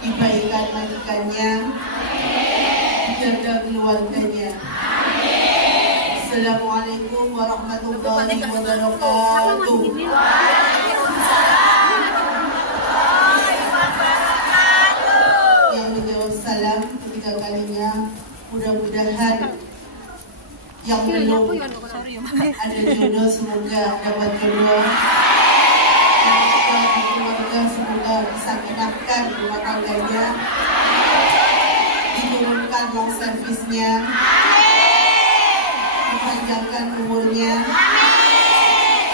Dibaikan majikannya, dijaga keluarganya. Assalamualaikum warahmatullahi wabarakatuh. Yang menjawab salam ketiga kalinya, mudah-mudahan yang belum ada jodoh semoga dapat jodoh. Keluarga semoga bisa menyenangkan rumah tangganya, diturunkan long service-nya, dipanjangkan umurnya.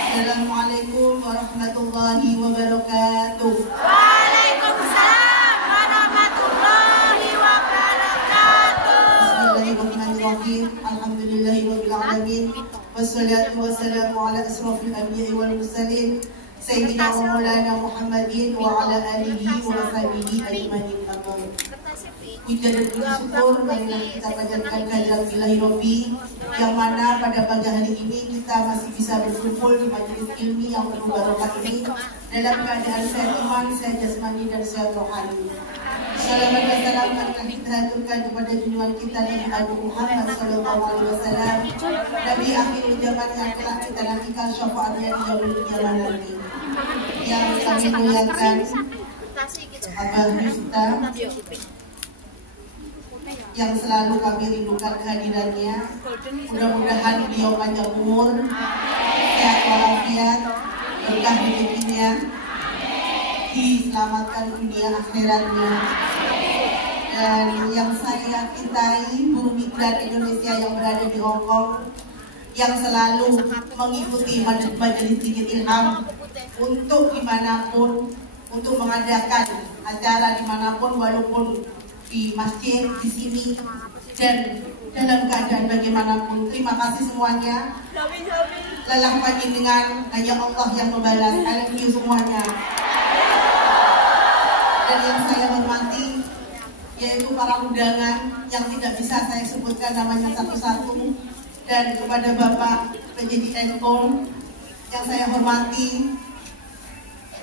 Assalamualaikum warahmatullahi wabarakatuh. Waalaikumsalam warahmatullahi wabarakatuh. Bismillahirrahmanirrahim. Alhamdulillahirabbil alamin. Wassalatu wassalamu ala asrofil anbiya'i wal mursalin Sayyidina wa Maulana Muhammadin wa ala alihi wa sahbihi ajmain. Puja dan puji syukur marilah kita panjatkan kehadirat Ilahi Robbi, yang mana pada pagi hari ini kita masih bisa berkumpul di majelis ilmi yang penuh barokah ini dalam keadaan sehat iman, sehat jasmani dan sehat rohani. Shalawat dan salam marilah kita haturkan kepada junjungan kita Nabi Agung Muhammad sallallahu alaihi wasallam, Nabi akhir zaman yang telah kita nantikan syafaatnya di yaumul qiyamah nanti. Yang kami muliakan Abah Miftah, yang selalu kami rindukan kehadirannya. Mudah-mudahan beliau panjang umur, sehat walafiat, berkah rezekinya, diselamatkan dunia akhiratnya. Dan yang saya cintai, buruh migran Indonesia yang berada di Hong Kong, yang selalu mengikuti majelis Zikir Ilham untuk dimanapun, untuk mengadakan acara dimanapun, walaupun di masjid, di sini, dan dalam keadaan bagaimanapun. Terima kasih semuanya. Lelah panjenengan hanya Allah yang membalas. I love you semuanya. Dan yang saya hormati yaitu para undangan yang tidak bisa saya sebutkan namanya satu-satu, dan kepada Bapak penyidik Enkom yang saya hormati.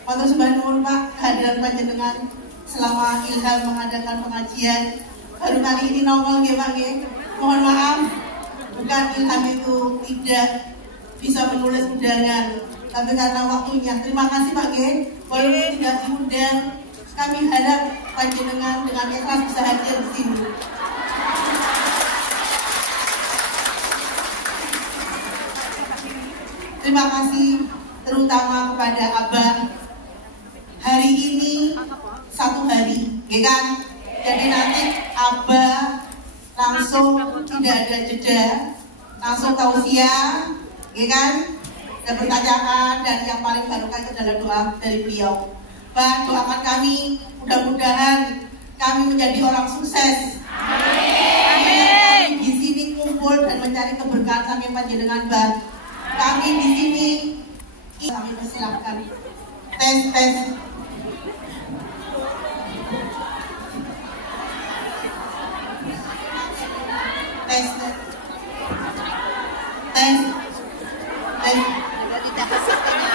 Matur suwun Pak, kehadiran panjenengan selama Ilham mengadakan pengajian baru kali ini nongol ya Pak ya. Mohon maaf, bukan Ilham itu tidak bisa menulis undangan, tapi karena waktunya. Terima kasih Pak ya, walaupun tidak diundang, kami harap panjenengan dengan ikhlas bisa hadir di sini. Terima kasih terutama kepada Abah. Hari ini satu hari, ya kan? Jadi nanti Abah langsung tidak ada jeda, langsung tausiah, ya kan? Dan pertanyaan, dan yang paling barokah itu adalah doa dari beliau. Bah, doakan kami, mudah-mudahan kami menjadi orang sukses. Amin. Kami di sini kumpul dan mencari keberkahan saking panjenengan Bah. Kami di sini, kami persilahkan tes. tes. Tes. Tes. Tidak kesitanya.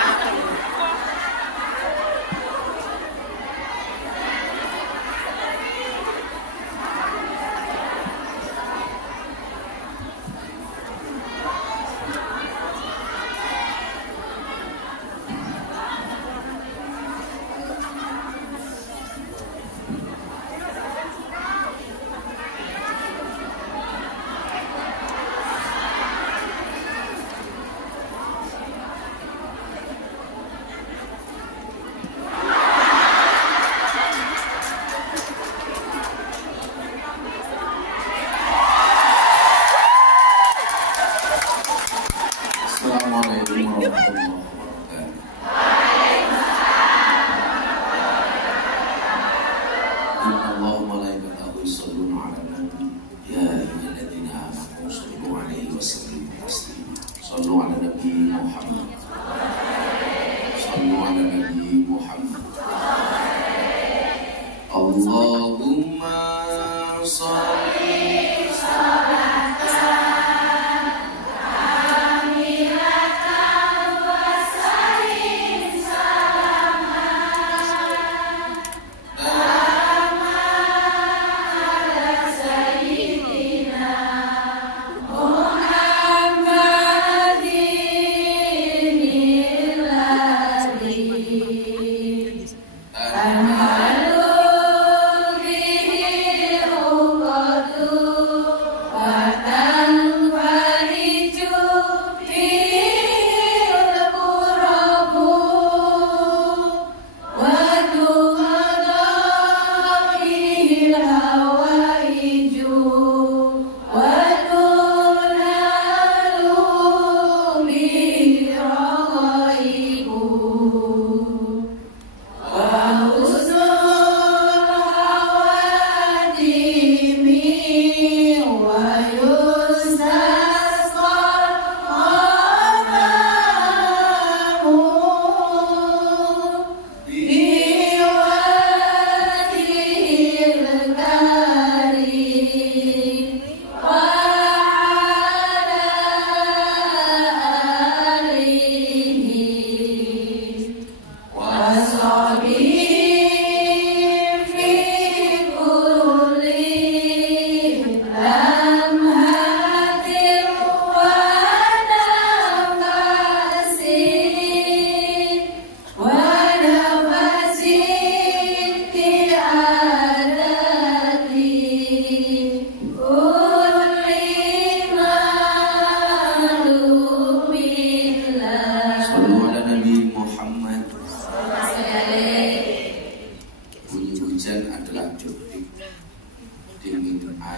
Assalamualaikum warahmatullahi wabarakatuh. Inna Allah wa malaikatahu yusholluna 'alan nabi ya ayyuhalladzina amanu shollu 'alaihi wa sallimu taslima. Shollu 'ala nabi Muhammad. Shollu 'ala nabi Muhammad. Allahumma sholli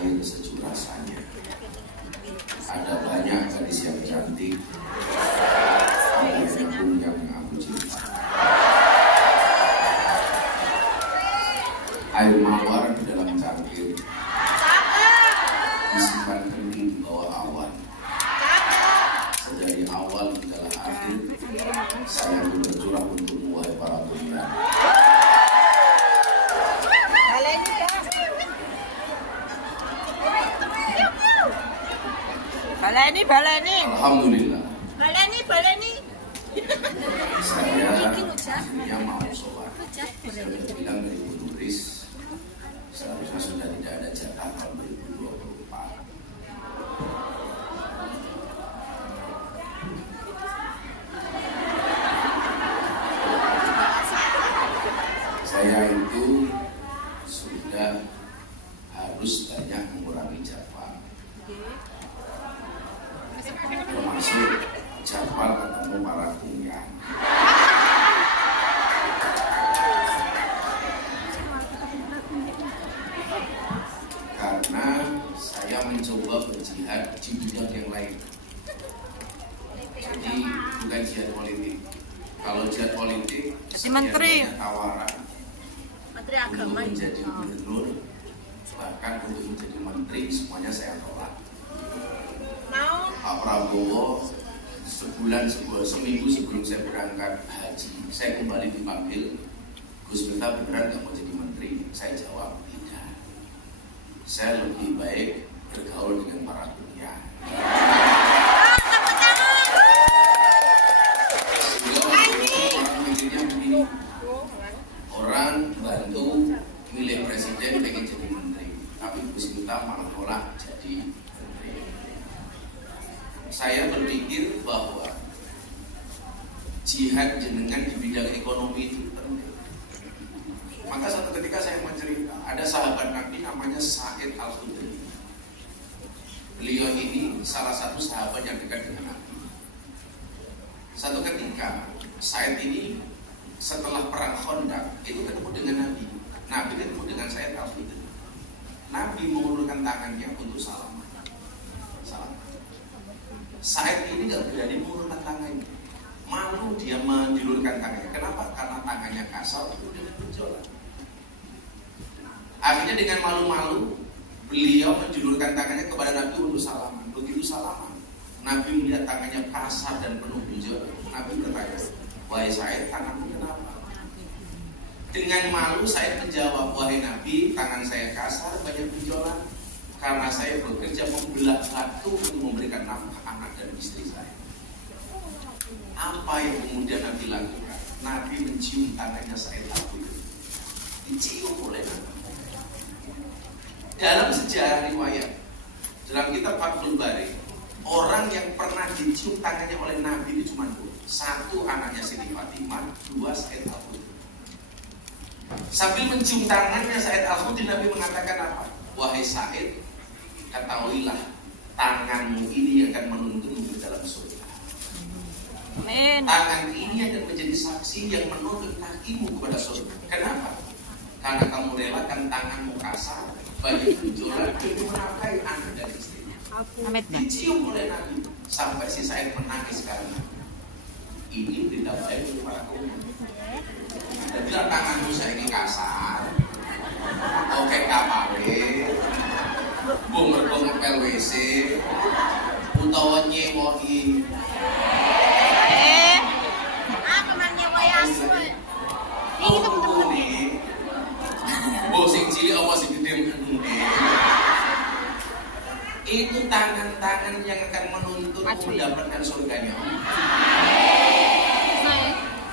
air sejuk rasanya. Ada banyak gadis yang cantik, ada pun yang aku cinta. Air mawar di dalam cangkir, disimpan hening di bawah awan. Sedari awal hingga akhir, saya berjuang untukmu wahai para bunda. Baleni. Alhamdulillah. Baleni. Saya akhirnya mau sholat. Saya sudah bilang dari Bu Nuris, seharusnya sudah tidak ada jatah tahun 2024. Saya itu sudah harus banyak mengurangi jadwal, termasuk jadwal ketemu para kuliah. Karena saya mencoba berjihad di bidang yang lain. Jadi bukan jihad politik. Kalau jihad politik, Menteri. Tawaran Menteri untuk Agama menjadi gubernur, bahkan untuk menjadi menteri, semuanya saya tolak. mau Pak Prabowo seminggu sebelum saya berangkat haji, saya kembali dipanggil, Gus Miftah beneran nggak mau jadi menteri? Saya jawab tidak. Saya lebih baik bergaul dengan para dunia. Orang bantu milih presiden pengen jadi menteri, tapi Gus Miftah malah nolak jadi menteri. Saya berpikir bahwa jihad jenengan di bidang ekonomi itu penting. Maka satu ketika saya mencerita, ada sahabat Nabi namanya Sa'id Al-Khudri. Beliau ini salah satu sahabat yang dekat dengan Nabi. Satu ketika Sa'id ini setelah perang Khandaq itu ketemu dengan Nabi. Nabi ketemu dengan Sa'id Al-Khudri. Nabi mengulurkan tangannya untuk salam. Sa'id ini gak berani mengulurkan tangannya. Malu dia menjulurkan tangannya. Kenapa? Karena tangannya kasar dengan benjolan. Akhirnya dengan malu-malu beliau menjulurkan tangannya kepada Nabi untuk salaman. Begitu salaman, Nabi melihat tangannya kasar dan penuh benjolan. Nabi bertanya, "Wahai Sa'id, tanganmu kenapa?" Dengan malu Sa'id menjawab, "Wahai Nabi, tangan saya kasar, banyak benjolan karena saya bekerja membelah batu untuk memberikan nafkah anak dan istri saya." Apa yang kemudian Nabi lakukan? Nabi mencium tangannya Sa'id Al-Khudri. Dicium oleh Nabi. Dalam sejarah riwayat, dalam kitab Fathul Bari, orang yang pernah dicium tangannya oleh Nabi itu cuma dua. Satu anaknya Siti Fatimah, dua Sa'id Al-Khudri. Sambil mencium tangannya Sa'id Al-Khudri, Nabi mengatakan apa? "Wahai Sa'id, ketahuilah tanganmu ini akan menuntunmu ke dalam surga. Tangan ini akan menjadi saksi yang menuntun kakimu kepada surga." Kenapa? Karena kamu relakan tanganmu kasar, banyak benjolan, demi menafkahi anak dan istrinya. Dicium oleh Nabi sampai si Sa'id menangis karena ini berita baik untuk para kaum. Dan bila tanganmu saya ini kasar, oke kapale, bumer LWC, utawa nyewohi. Aku nang nyewoi aku. Ini temen-temen. Sing cilik apa sing gede ngene. Itu tangan-tangan yang akan menuntut mendapatkan surganya.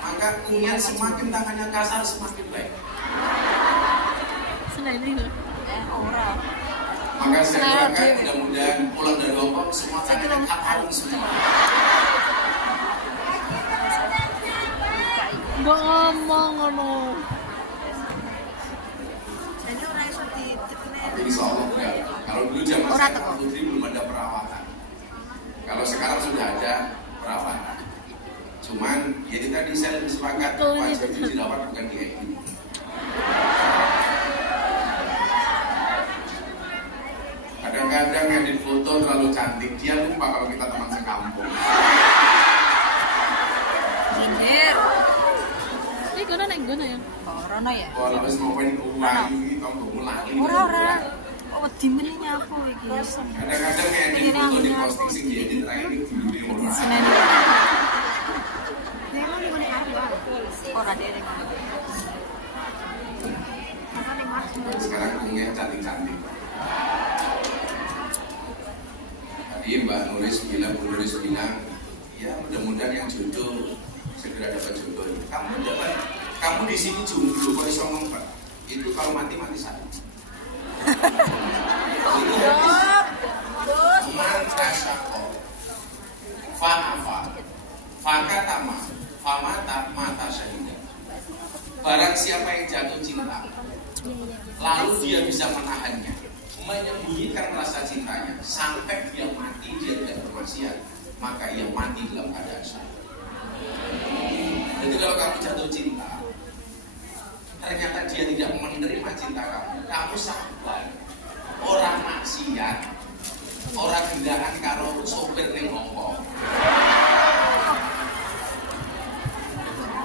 Maka ingat, semakin tangannya kasar semakin baik. Maka saya doakan mudah-mudahan pulang dari Hongkong semua tangannya kapalung semua. Ngomong. Tapi insya Allah enggak. Kalau dulu zaman saya Al-Khudri belum ada perawatan. Kalau sekarang sudah ada perawatan. Cuman ya itu tadi saya lebih sepakat wajib itu dirawat bukan diedit. Kadang-kadang yang di foto terlalu cantik, dia lupa kalau kita teman sekampung. Ini guna naik guna ya? Corona ya? Kalau habis mau main uang ini kamu mulai. Ora. Oh, dimene aku iki. Kadang-kadang yang di foto di posting sing diedit ra ini di orang. Memang ngene aku. Ora dene. Sekarang punya cantik-cantik. Tadi Mbak Nuris bilang, ya mudah-mudahan yang jodoh segera dapat jodoh. Kamu di sini jomblo kok iso ngempet. Itu kalau mati satu. Mantasako Fa'afa Fakatama Famata Mata Syahidah. Barang siapa yang jatuh cinta lalu dia bisa menahannya, menyembunyikan rasa cintanya sampai dia mati, dia tidak bermaksiat, maka ia mati dalam keadaan syahid. Jadi kalau kamu jatuh cinta, ternyata dia tidak menerima cinta kamu sabar. Orang maksiat, orang gendaan kalau sopir ning ngomong.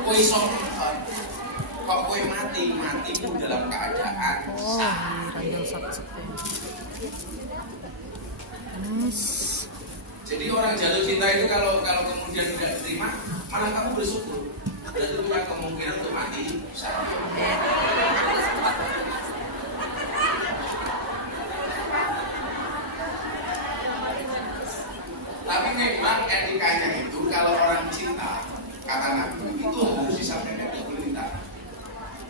Kowe iso kok kowe matimu dalam keadaan Jadi orang jatuh cinta itu kalau kemudian tidak terima, malah kamu bersyukur. Berarti punya kemungkinan untuk mati syahid. Tapi memang etikanya itu kalau orang cinta, kata Nabi itu harus disampaikan, tidak boleh ditahan.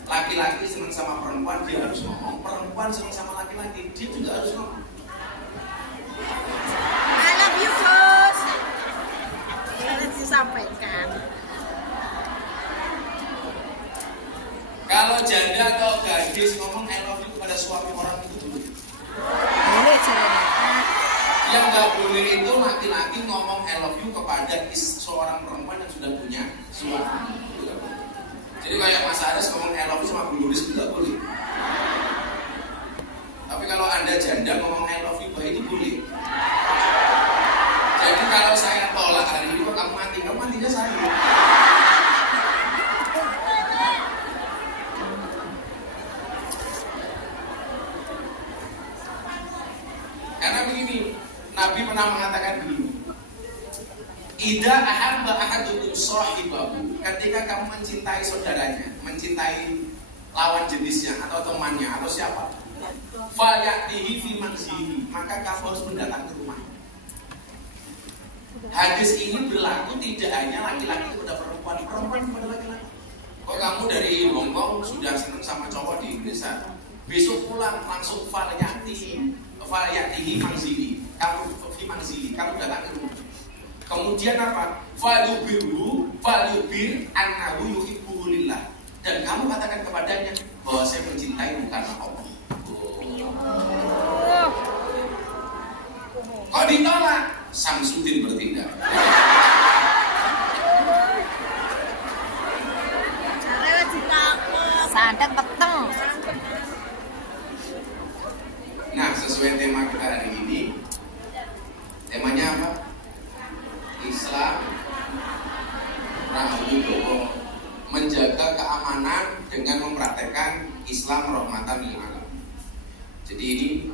Laki-laki senang sama perempuan dia harus ngomong, perempuan senang sama laki-laki dia juga harus ngomong. I love you bos. Harus disampaikan. Kalau janda atau gadis ngomong I love you kepada suami orang itu dulu. Boleh caranya. Yang nggak boleh itu laki-laki ngomong I love you kepada seorang perempuan yang sudah punya suami. Jadi kayak Mas Aris ngomong I love you sama Bu Luris itu nggak boleh. Tapi kalau Anda janda ngomong I love you itu boleh. Jadi kalau saya tolak hari ini kok kamu matinya saya. Karena begini, Nabi pernah mengatakan begini, idza ahabba ahadukum sahibahu, ketika kamu mencintai saudaranya, mencintai lawan jenisnya atau temannya atau siapa, falyatihi fi manzilihi, maka kamu harus mendatang ke rumah. Hadis ini berlaku tidak hanya laki-laki kepada perempuan, perempuan kepada laki-laki. Kok kamu dari Hongkong sudah senang sama cowok di Indonesia, besok pulang langsung falyatihi manzili, kamu fi manzili, kamu datang ke rumah. Kemudian apa? Falyubir annahu yuhibbu lillah, dan kamu katakan kepadanya bahwa saya mencintai karena Allah. Kok ditolak? Samsudin bertindak. Sadar peteng. Nah, sesuai tema kita hari ini, temanya apa? Islam Rahimullah, menjaga keamanan dengan mempraktekkan Islam rahmatan lil alamin. Jadi ini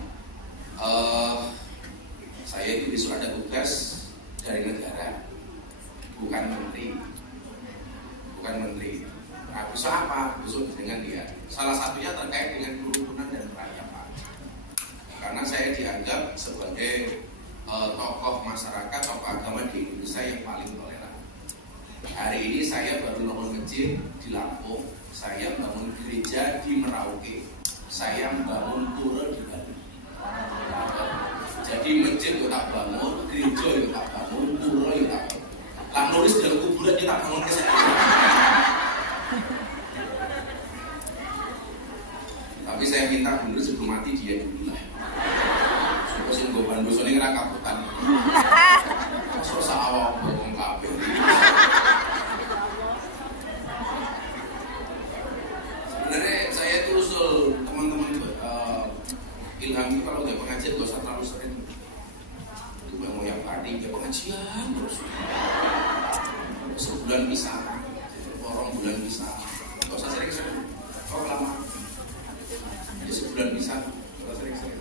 saya itu besok ada tugas dari negara, bukan menteri. Nah, besok apa? Besok dengan dia. Salah satunya terkait dengan kerukunan dan peradaban. Karena saya dianggap sebagai tokoh masyarakat, tokoh agama di Indonesia yang paling toleran. Hari ini saya baru bangun masjid di Lampung, saya bangun gereja di Merauke, saya bangun pura di Bali. Jadi masjid kita bangun, gereja kita bangun, pura kita bangun. Lah nulis dalam kuburan kita bangun ke sana. Tapi saya minta bener sebelum mati dia dulu lah. Supaya sing go bandu sone ora kaputan. Mosok sawah ngomong kabeh. Sebenarnya saya itu usul teman-teman Ilham itu kalau udah pengajian gak usah terlalu sering. Mau yang tadi ya pengajian terus. Sebulan bisa, orang bulan bisa. Gak usah sering-sering. Kok lama? Jadi sebulan bisa, gak sering-sering.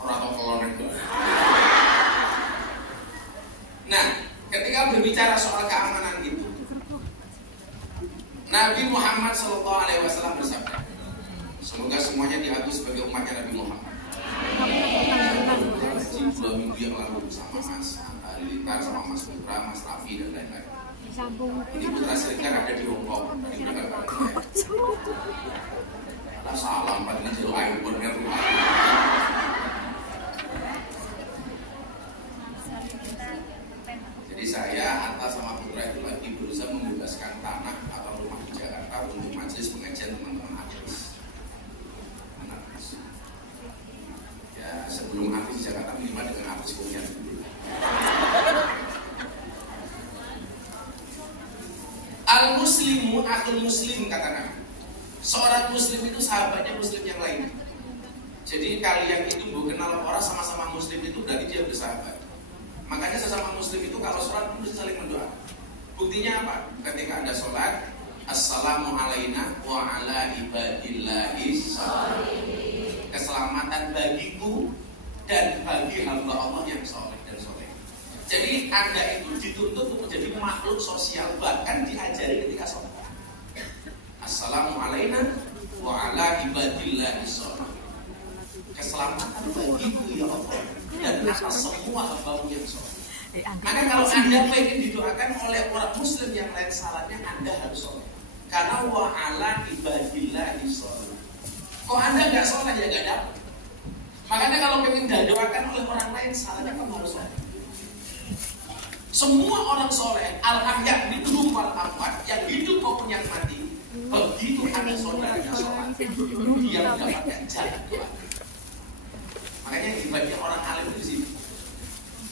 Orang atau kolonel itu. Nah, ketika berbicara soal keamanan itu, Nabi Muhammad SAW bersabda, semoga semuanya diakui sebagai umatnya Nabi Muhammad. 2 minggu yang lalu sama Mas Halilintar, sama Mas Putra, Mas Raffi dan lain-lain. Ini Putra Serikar ada di Hongkong dari berbagai. Ada salam pada jero iPhone kan rumah. Jadi saya atas sama Putra itu lagi berusaha membebaskan tanah atau rumah di Jakarta untuk majelis pengajian teman-teman artis. Ya sebelum artis di Jakarta minimal dengan artis komedian dulu. Al-Muslimu akhul muslim, kata Nabi. Seorang muslim itu sahabatnya muslim yang lain. Jadi kalian itu kenal orang sama-sama muslim itu berarti dia bersahabat. Makanya sesama muslim itu kalau sholat pun saling mendoa. Buktinya apa? Ketika Anda sholat, assalamu alaina wa ala ibadillahi sholihin, keselamatan bagiku dan bagi hamba Allah yang soleh dan soleh. Jadi Anda itu dituntut untuk menjadi makhluk sosial, bahkan diajari ketika sholat. Assalamu alaina wa ala ibadillahi sholihin. keselamatan bagiku ya Allah dan atas semua hamba-Mu yang soleh. Maka kalau Anda pengen didoakan oleh orang Muslim yang lain salatnya, Anda harus soleh. Karena wa'ala ibadillahi soleh. Kok Anda nggak soleh ya nggak dapat. Makanya kalau pengen didoakan oleh orang lain salatnya, kamu harus soleh. Semua orang soleh, al-ahya minhum wal amwat, yang hidup maupun yang mati, begitu ada saudaranya sholat, dia mendapatkan jalan doa. Makanya hebatnya orang alim itu di sini.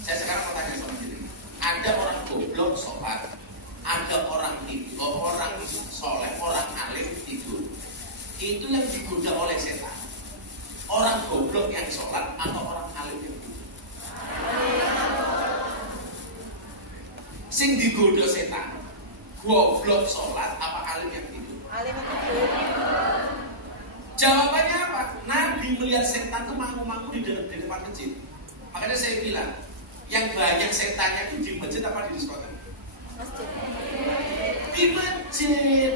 Saya sekarang mau tanya sama diri. Ada orang goblok sholat, ada orang tidur, orang soleh, orang alim tidur. Itu yang digoda oleh setan. Orang goblok yang sholat atau orang alim yang tidur. Sing digoda setan, goblok sholat apa alim yang tidur? Alim yang tidur. Jawabannya apa? Nabi melihat setan itu mangku-mangku di depan masjid. Makanya saya bilang, yang banyak setannya itu di masjid apa di diskotik? Masjid. Di masjid.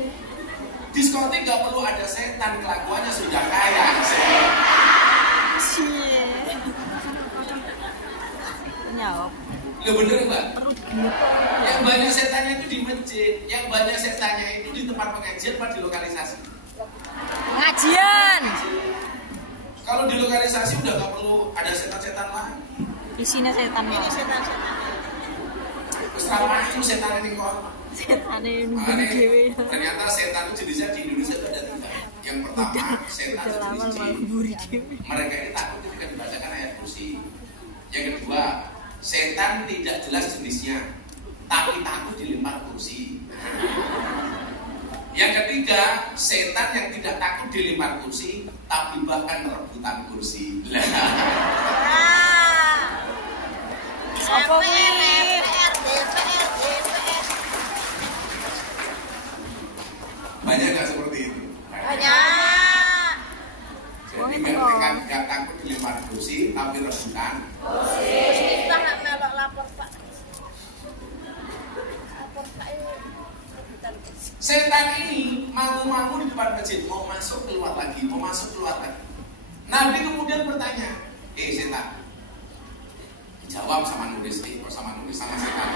Diskotik nggak perlu ada setan, kelakuannya sudah kaya. Nyawab. Lo bener nggak? Yang banyak setannya itu di masjid, yang banyak setannya itu di tempat pengajian apa di lokalisasi? Pengajian. Kalau di lokalisasi udah nggak perlu ada setan-setan lagi. Isinya setan. Ini setan-setan. Terus ramah itu setan ini kok. Setan ini ternyata setan itu jenisnya di Indonesia itu ada 3. Yang pertama setan jenis jin. Mereka ini takut ketika dibacakan ayat kursi. Yang kedua, setan tidak jelas jenisnya, tapi takut dilempar kursi. Yang ketiga, setan yang tidak takut dilempar kursi, tapi bahkan rebutan kursi. Apa ini? Banyak nggak seperti itu? Banyak. Jadi mereka nggak takut dilempar kursi, tapi rebutan. Kita nggak melok lapor Pak. Lapor Pak ini. Setan ini mangu-mangu di depan masjid, mau masuk keluar lagi, mau masuk keluar lagi. Nabi kemudian bertanya, setan, dijawab sama nulis, sama setan.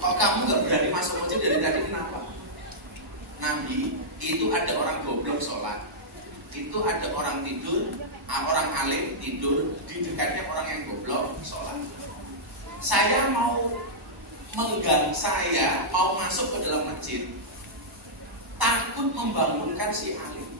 Kok kamu nggak berani masuk masjid dari tadi, kenapa? Nabi, itu ada orang goblok sholat, itu ada orang tidur, orang alim tidur, di dekatnya orang yang goblok sholat. Saya mau masuk ke dalam masjid, takut membangunkan si alim.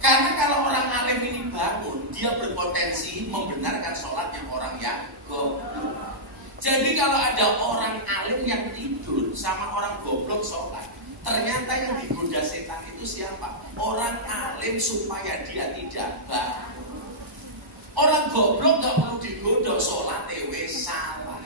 Karena kalau orang alim ini bangun, dia berpotensi membenarkan sholatnya orang yang goblok. Jadi kalau ada orang alim yang tidur sama orang goblok sholat, ternyata yang digoda setan itu siapa? Orang alim supaya dia tidak bangun. Orang goblok gak perlu digoda, sholat wis salah.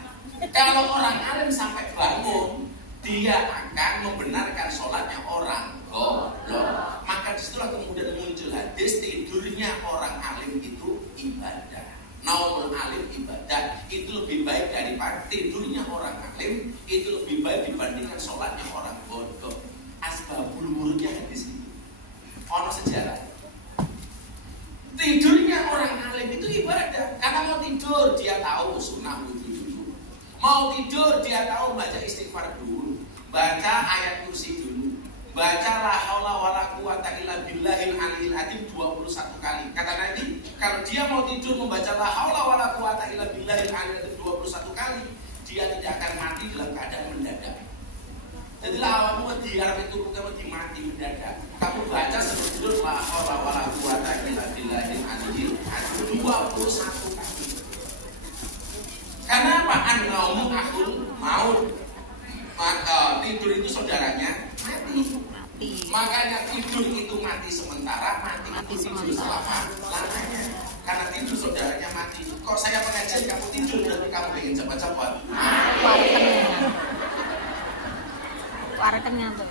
Kalau orang alim sampai bangun, dia akan membenarkan sholatnya orang goblok. Maka disitulah kemudian muncul hadis, tidurnya orang alim itu ibadah. Naumul alim ibadah, itu lebih baik daripada tidurnya orang alim, itu lebih baik dibandingkan sholatnya orang bodoh. Asbabul wurudnya hadis itu ono sejarah. Tidurnya orang alim itu ibadah, karena mau tidur dia tahu sunnah wudu dulu, mau tidur dia tahu baca istighfar dulu, baca ayat kursi dulu, baca la haula wala quwata illa billahil aliyil azim 21 kali. Kata Nabi, kalau dia mau tidur membaca la haula wala quwata illa billahil aliyil azim 21 kali, dia tidak akan mati dalam keadaan mendadak. Jadi awalmu diarah itu kamu mati mendadak. Kamu baca sebelum tidur la haula wala quwata illa billahil aliyil azim 21 kali. Karena apa? An-naumu akhul maut. Maka tidur itu saudaranya mati. Makanya tidur itu mati sementara, mati itu tidur selama-lamanya. Karena tidur saudaranya mati. Kok saya pengajian kamu tidur tapi kamu ingin cepat-cepat? Warken nyantuk.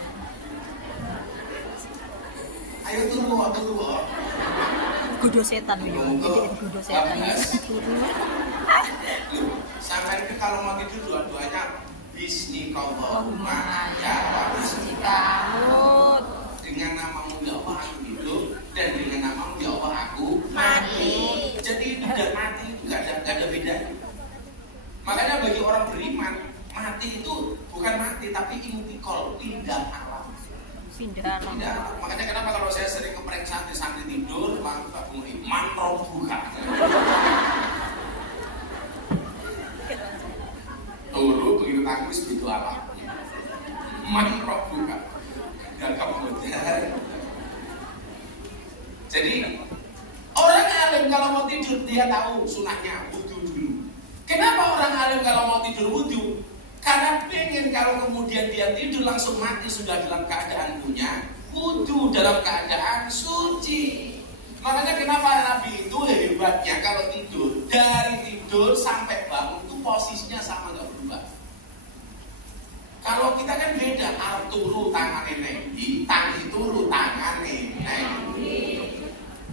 Ayo tunggu. Gudo setan ini. Gudo setan. Sampai itu kalau mau tidur dua-duanya bismillahirrahmanirrahim ya wa bismika. Dengan namamu ya Makanya bagi orang beriman, mati itu bukan mati tapi intikal, pindah alam. Pindah. Makanya kenapa kalau saya sering ngeprank santri tidur, langsung tak bunyi mantra buka. Turu begitu takut begitu alam. Mantra buka. Gagap modern. Jadi orang alim kalau mau tidur dia tahu sunahnya wudu dulu. Kenapa orang alim kalau mau tidur wudu? Karena pengen kalau kemudian dia tidur langsung mati sudah dalam keadaan punya wudu, dalam keadaan suci. Makanya kenapa Nabi itu hebatnya kalau tidur, dari tidur sampai bangun itu posisinya sama nggak berubah. Kalau kita kan beda, arep turu tangane nendi, tangi turu tangane nendi.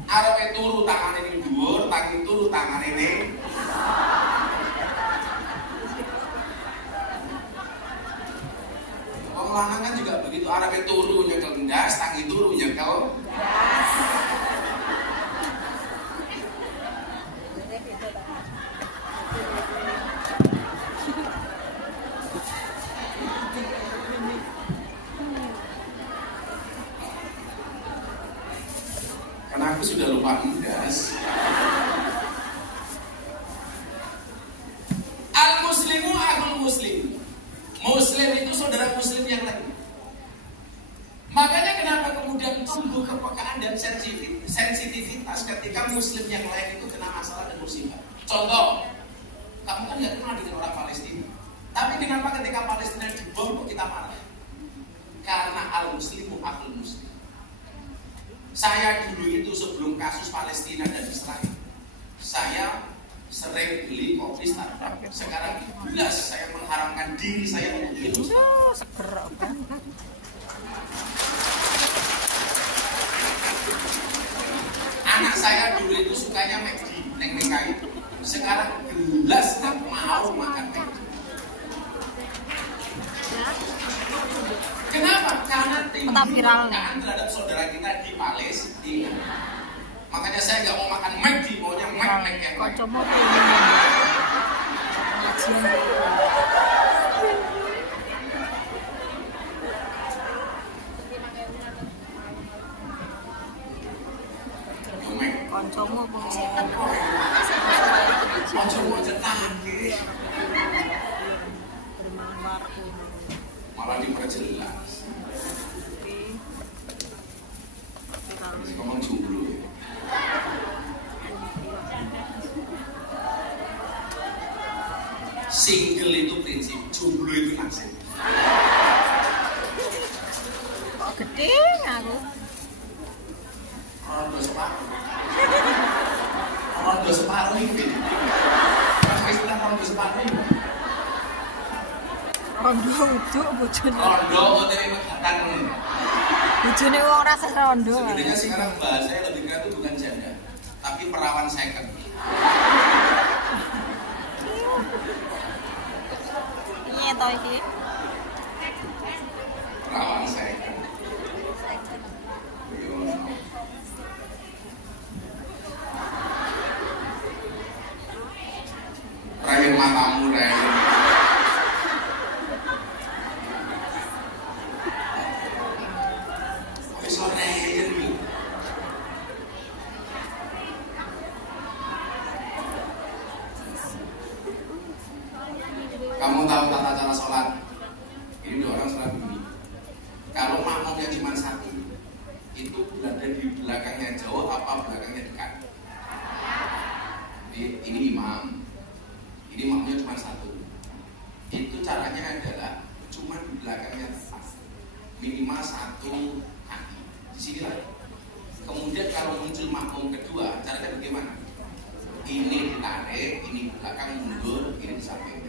Arep turu tangane ning dhuwur, tangi turu tangane ning. Wong lanang kan juga begitu, arep turu nyekel ndas, tangi turu nyekel ndas. Karena aku sudah lupa ndas. Al-muslimu akhul muslim. Muslim itu saudara muslim yang lain. Makanya kenapa kemudian tumbuh kepekaan dan sensitivitas ketika muslim yang lain itu kena masalah dan musibah. Contoh, kamu kan nggak pernah dengan orang Palestina. Tapi kenapa ketika Palestina dibom kok kita marah? Karena al-muslimu akhul muslim. Saya dulu itu sebelum kasus Palestina dan Israel, saya sering beli kopi Starbucks. Sekarang jelas saya mengharamkan diri saya untuk minum Starbucks. Anak saya dulu itu sukanya McD, neng Mekai. Sekarang jelas tak mau makan McD. Kenapa? Karena timbul kepekaan terhadap saudara kita di Palestina. Makanya saya nggak mau makan McD, maunya Mac yang lain. Koncomu Koncomu cetak. Malah diperjelas. Masih ngomong jomblo. Single itu prinsip, jomblo itu nasib. Kok gede aku? Rondo separuh. Rondo separuh ini. Istilah rondo separuh ini. Rondo uduk bojone. Rondo utawa megatan ngono. Bojone wong rasa rondo. Sebenarnya sekarang bahasanya lebih keren itu bukan janda, tapi perawan second. Iya toh iki. Perawan second. Rahim matamu rahim. Kamu tahu tata cara sholat? Ini dua orang sholat begini. Kalau makmumnya cuma satu, itu berada di belakangnya jauh apa belakangnya dekat? Ini imam, ini makmumnya cuma satu. Itu caranya adalah cuma di belakangnya tepat, minimal satu kaki. Di sini lah. Kemudian kalau muncul makmum kedua, caranya bagaimana? Ini ditarik, ini belakang mundur, ini di samping.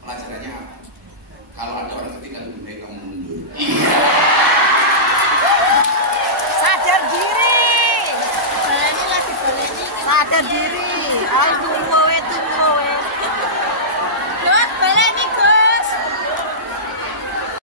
Pelajarannya apa? Kalau ada orang ketiga lebih baik